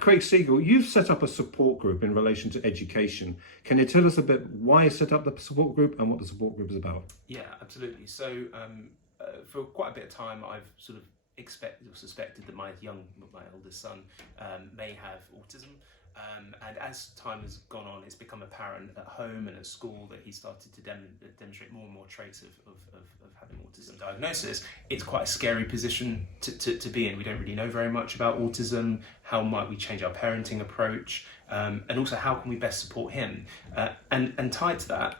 Craig Segal, you've set up a support group in relation to education. Can you tell us a bit why you set up the support group and what the support group is about? Yeah, absolutely. So for quite a bit of time, I've sort of expected or suspected that my eldest son may have autism. And as time has gone on, it's become apparent at home and at school that he started to demonstrate more and more traits of having autism diagnosis. It's quite a scary position to be in. We don't really know very much about autism. How might we change our parenting approach? And also, how can we best support him? And tied to that,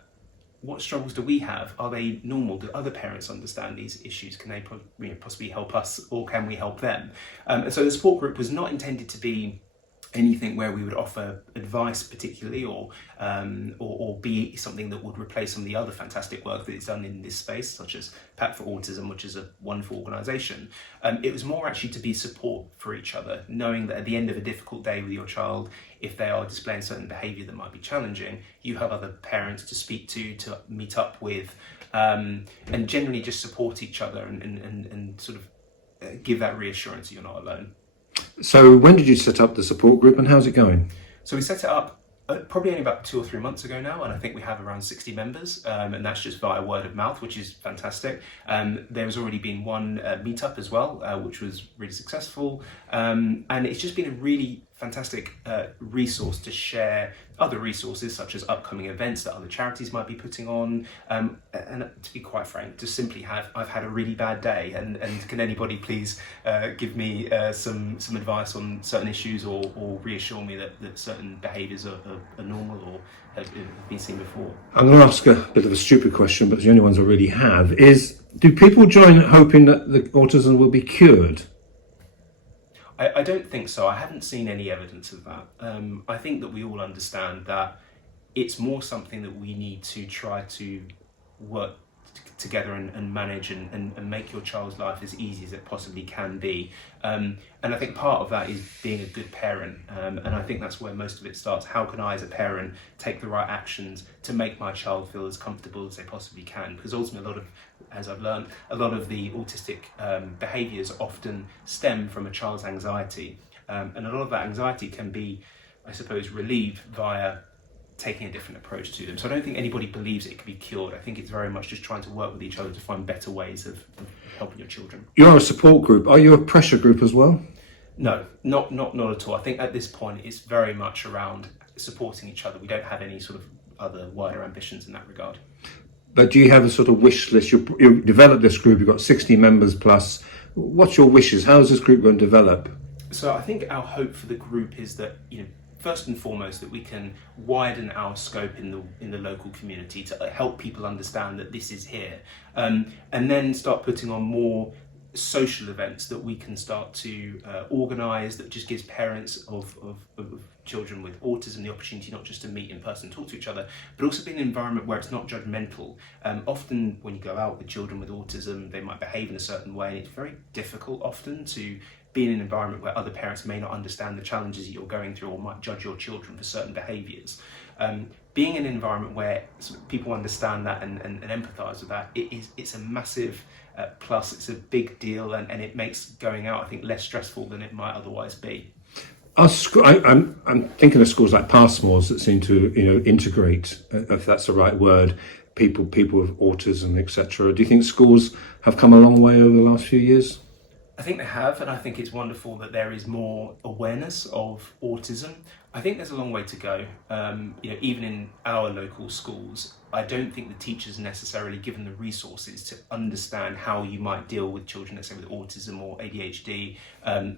what struggles do we have? Are they normal? Do other parents understand these issues? Can they possibly help us, or can we help them? And so the support group was not intended to be anything where we would offer advice particularly, or be something that would replace some of the other fantastic work that is done in this space, such as PAC for Autism, which is a wonderful organisation. It was more actually to be support for each other, knowing that at the end of a difficult day with your child, if they are displaying certain behaviour that might be challenging, you have other parents to speak to meet up with, and generally just support each other and sort of give that reassurance that you're not alone. So when did you set up the support group and how's it going? So we set it up probably only about 2 or 3 months ago now, and I think we have around 60 members, and that's just via word of mouth, which is fantastic. There's already been one meetup as well, which was really successful, and it's just been a really fantastic resource to share other resources such as upcoming events that other charities might be putting on, and to be quite frank, to simply I've had a really bad day, and can anybody please give me some advice on certain issues, or reassure me that certain behaviours are normal or have been seen before. I'm going to ask a bit of a stupid question, but the only ones I really have is, do people join hoping that the autism will be cured? I don't think so. I haven't seen any evidence of that. I think that we all understand that it's more something that we need to try to work together and manage and make your child's life as easy as it possibly can be. And I think part of that is being a good parent. And I think that's where most of it starts. How can I as a parent take the right actions to make my child feel as comfortable as they possibly can? Because ultimately, as I've learned, a lot of the autistic behaviours often stem from a child's anxiety. And a lot of that anxiety can be, I suppose, relieved via taking a different approach to them. So I don't think anybody believes it can be cured. I think it's very much just trying to work with each other to find better ways of helping your children. You're a support group. Are you a pressure group as well? No, not at all. I think at this point it's very much around supporting each other. We don't have any sort of other wider ambitions in that regard. But do you have a sort of wish list? You developed this group, you've got 60 members plus. What's your wishes? How is this group going to develop? So I think our hope for the group is that, first and foremost, that we can widen our scope in the local community to help people understand that this is here, and then start putting on more social events that we can start to organise, that just gives parents of children with autism the opportunity not just to meet in person and talk to each other, but also be in an environment where it's not judgmental. Often when you go out with children with autism, they might behave in a certain way, and it's very difficult often to be in an environment where other parents may not understand the challenges that you're going through, or might judge your children for certain behaviours. Being in an environment where sort of people understand that and empathise with that, it's a massive plus. It's a big deal, and it makes going out, I think, less stressful than it might otherwise be. I'm thinking of schools like Passmore's that seem to integrate, if that's the right word, people with autism, etc. Do you think schools have come a long way over the last few years? I think they have, and I think it's wonderful that there is more awareness of autism. I think there's a long way to go. Even in our local schools, I don't think the teachers are necessarily given the resources to understand how you might deal with children, let's say with autism or ADHD,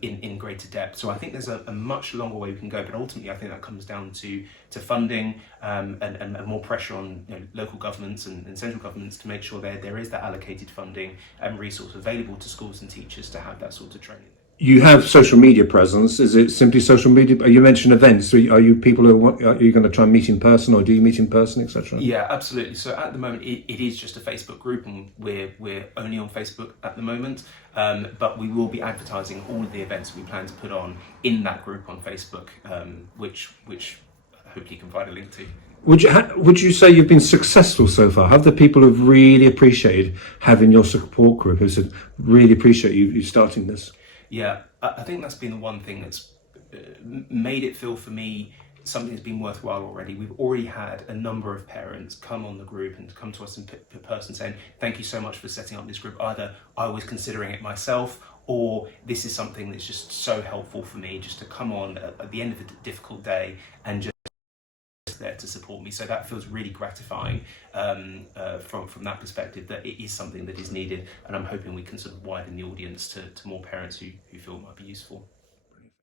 in greater depth. So I think there's a much longer way we can go, but ultimately I think that comes down to funding and more pressure on local governments and central governments to make sure there is that allocated funding and resource available to schools and teachers to have that sort of training. You have social media presence. Is it simply social media? You mentioned events. So are you people are you going to try and meet in person, or do you meet in person, etc.? Yeah, absolutely. So at the moment, it is just a Facebook group, and we're only on Facebook at the moment. But we will be advertising all of the events we plan to put on in that group on Facebook, which hopefully you can find a link to. Would you say you've been successful so far? Have the people who've really appreciated having your support group, who said really appreciate you starting this? Yeah, I think that's been the one thing that's made it feel for me something that's been worthwhile already. We've already had a number of parents come on the group and come to us in person saying, thank you so much for setting up this group. Either I was considering it myself, or this is something that's just so helpful for me just to come on at the end of a difficult day and just there to support me. So that feels really gratifying from that perspective, that it is something that is needed, and I'm hoping we can sort of widen the audience to more parents who feel it might be useful.